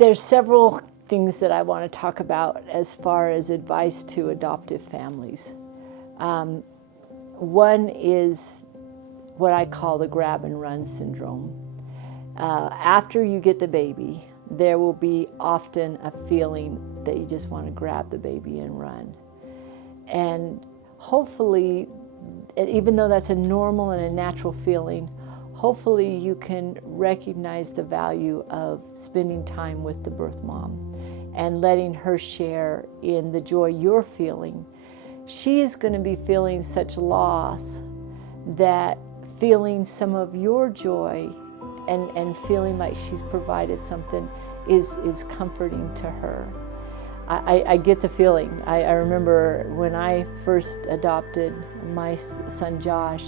There's several things that I want to talk about as far as advice to adoptive families. One is what I call the grab and run syndrome. After you get the baby, there will be often a feeling that you just want to grab the baby and run. And hopefully, even though that's a normal and a natural feeling, hopefully you can recognize the value of spending time with the birth mom and letting her share in the joy you're feeling. She is going to be feeling such loss that feeling some of your joy and feeling like she's provided something is comforting to her. I get the feeling. I remember when I first adopted my son Josh,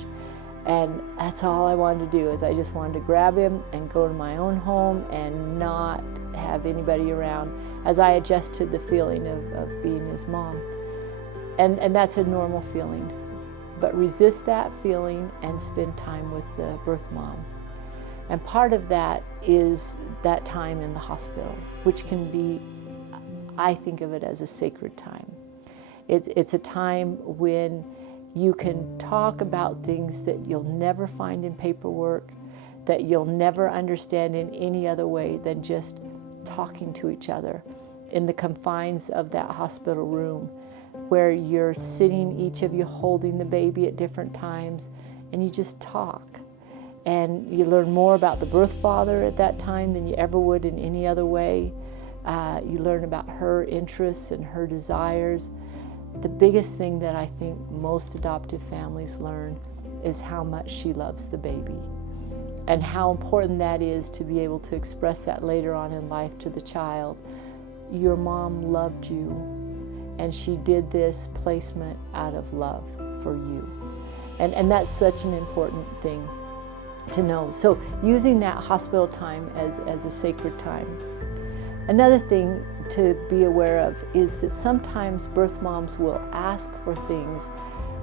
and that's all I wanted to do is I just wanted to grab him and go to my own home and not have anybody around as I adjusted the feeling of being his mom. And that's a normal feeling. But resist that feeling and spend time with the birth mom. And part of that is that time in the hospital, which can be, I think of it as a sacred time. It's a time when you can talk about things that you'll never find in paperwork, that you'll never understand in any other way than just talking to each other in the confines of that hospital room, where you're sitting, each of you holding the baby at different times, and you just talk. And you learn more about the birth father at that time than you ever would in any other way. You learn about her interests and her desires. The biggest thing that I think most adoptive families learn is how much she loves the baby, and how important that is to be able to express that later on in life to the child. Your mom loved you, and she did this placement out of love for you. And that's such an important thing to know. So using that hospital time as a sacred time. Another thing to be aware of is that sometimes birth moms will ask for things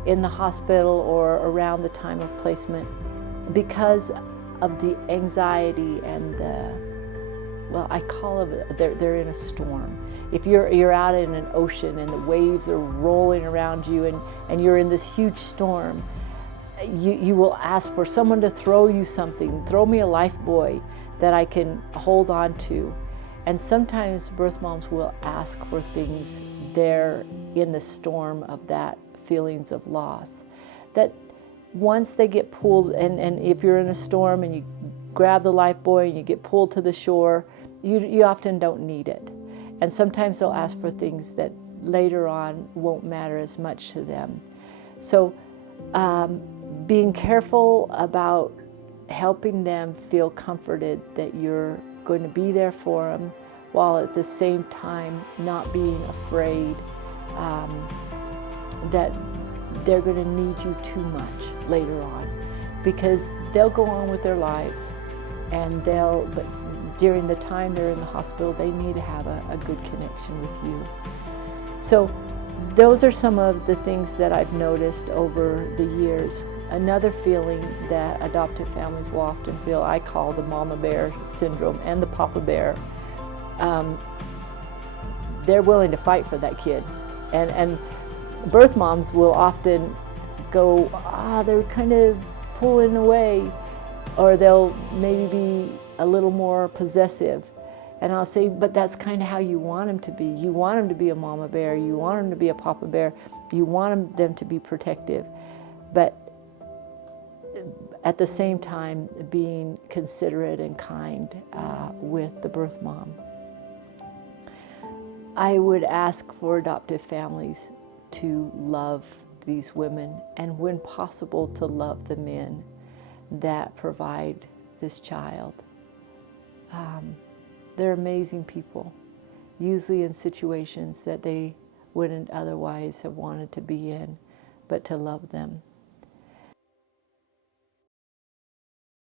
in the hospital or around the time of placement because of the anxiety and well, I call it, they're in a storm. If you're out in an ocean and the waves are rolling around you and you're in this huge storm, you will ask for someone to throw you something. Throw me a life buoy that I can hold on to. And sometimes birth moms will ask for things there in the storm of that feelings of loss. That once they get pulled, and if you're in a storm and you grab the life buoy and you get pulled to the shore, you often don't need it. And sometimes they'll ask for things that later on won't matter as much to them. So being careful about helping them feel comforted that you're going to be there for them, while at the same time not being afraid that they're going to need you too much later on, because they'll go on with their lives, and but during the time they're in the hospital, they need to have a good connection with you. So those are some of the things that I've noticed over the years. Another feeling that adoptive families will often feel, I call the mama bear syndrome and the papa bear. They're willing to fight for that kid. And birth moms will often go, they're kind of pulling away, or they'll maybe be a little more possessive. And I'll say, but that's kind of how you want them to be. You want them to be a mama bear, you want them to be a papa bear, you want them to be protective. But at the same time, being considerate and kind with the birth mom. I would ask for adoptive families to love these women, and when possible, to love the men that provide this child. They're amazing people, usually in situations that they wouldn't otherwise have wanted to be in, but to love them.